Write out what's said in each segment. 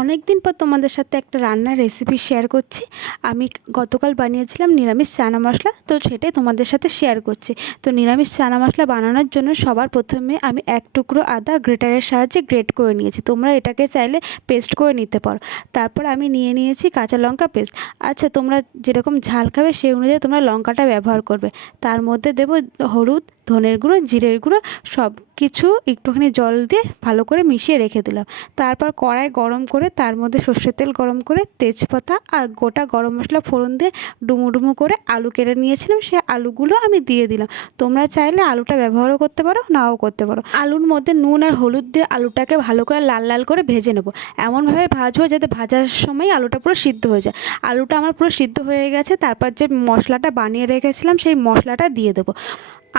অনেক দিন পর তোমাদের সাথে একটা রান্নার রেসিপি শেয়ার করছি। আমি গতকাল বানিয়েছিলাম নিরামিষ চানা মশলা, তো সেটাই তোমাদের সাথে শেয়ার করছি। তো নিরামিষ চানা মশলা বানানোর জন্য সবার প্রথমে আমি এক টুকরো আদা গ্রেটারের সাহায্যে গ্রেট করে নিয়েছি। তোমরা এটাকে চাইলে পেস্ট করে নিতে পারো। তারপর আমি নিয়ে নিয়েছি কাঁচা লঙ্কা পেস্ট। আচ্ছা, তোমরা যেরকম ঝাল খাবে সেই অনুযায়ী তোমরা লঙ্কাটা ব্যবহার করবে। তার মধ্যে দেবো হলুদ, ধনের গুঁড়ো, জিরের গুঁড়ো, সব কিছু একটুখানি জল দিয়ে ভালো করে মিশিয়ে রেখে দিলাম। তারপর কড়াই গরম করে তার মধ্যে সর্ষের তেল গরম করে তেজপাতা আর গোটা গরম মশলা ফোড়ন দিয়ে ডুমো ডুমো করে আলু কেটে নিয়েছিলাম, সেই আলুগুলো আমি দিয়ে দিলাম। তোমরা চাইলে আলুটা ব্যবহারও করতে পারো, নাও করতে পারো। আলুর মধ্যে নুন আর হলুদ দিয়ে আলুটাকে ভালো করে লাল লাল করে ভেজে নেবো। এমনভাবে ভাজবো যাতে ভাজার সময় আলুটা পুরো সিদ্ধ হয়ে যায়। আলুটা আমার পুরো সিদ্ধ হয়ে গেছে। তারপর যে মশলাটা বানিয়ে রেখেছিলাম সেই মশলাটা দিয়ে দেবো।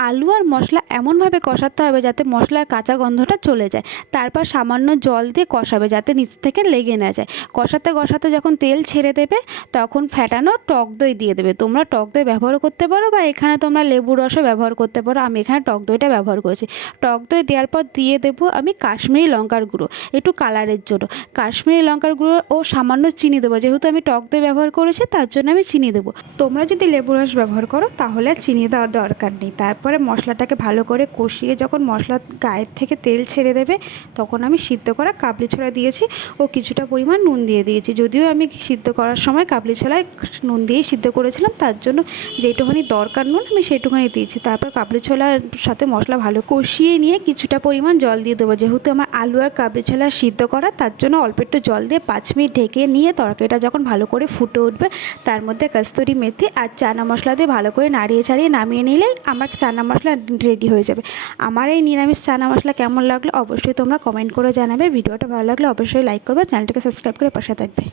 আলু আর মশলা এমনভাবে কষাতে হবে যাতে মশলার কাঁচা গন্ধটা চলে যায়। তারপর সামান্য জল দিয়ে কষাবে যাতে নিচ থেকে লেগে না যায়। কষাতে কষাতে যখন তেল ছেড়ে দেবে তখন ফ্যাটানো টক দই দিয়ে দেবে। তোমরা টক দই ব্যবহার করতে পারো বা এখানে তোমরা লেবুর রসও ব্যবহার করতে পারো। আমি এখানে টক দইটা ব্যবহার করেছি। টক দই দেওয়ার পর দিয়ে দেবো আমি কাশ্মীরি লঙ্কার গুঁড়ো, একটু কালারের জন্য। কাশ্মীরি লঙ্কার গুঁড়ো ও সামান্য চিনি দেবো। যেহেতু আমি টক দই ব্যবহার করেছি তার জন্য আমি চিনি দেবো। তোমরা যদি লেবুর রস ব্যবহার করো তাহলে চিনি দেওয়ার দরকার নেই। তারপরে মশলাটাকে ভালো করে কষিয়ে যখন মশলা গায়ের থেকে তেল ছেড়ে দেবে তখন আমি সিদ্ধ করা কাবলি ছোলা দিয়েছি ও কিছুটা পরিমাণ নুন দিয়ে দিয়েছি। যদিও আমি সিদ্ধ করার সময় কাবলি ছোলায় নুন দিয়েই সিদ্ধ করেছিলাম, তার জন্য যেটুখানি দরকার নুন আমি সেইটুখানি দিয়েছি। তারপর কাবলি ছোলার সাথে মশলা ভালো কষিয়ে নিয়ে কিছুটা পরিমাণ জল দিয়ে দেবো। যেহেতু আমার আলু আর কাবলি ছোলা সিদ্ধ করা, তার জন্য অল্প একটু জল দিয়ে 5 মিনিট ঢেকে নিয়ে তরকারিটা যখন ভালো করে ফুটে উঠবে তার মধ্যে কস্তুরি মেথি আর চানা মশলা দিয়ে ভালো করে নাড়িয়ে ছাড়িয়ে নামিয়ে নিলেই আমার চানা মশলা রেডি হয়ে যাবে। আমার এই নিরামিষ চানা মশলা কেমন লাগলো অবশ্যই তোমরা কমেন্ট করে জানাবে। ভিডিওটা ভালো লাগলে অবশ্যই লাইক করবে, চ্যানেলটাকে সাবস্ক্রাইব করে পাশে থাকবে।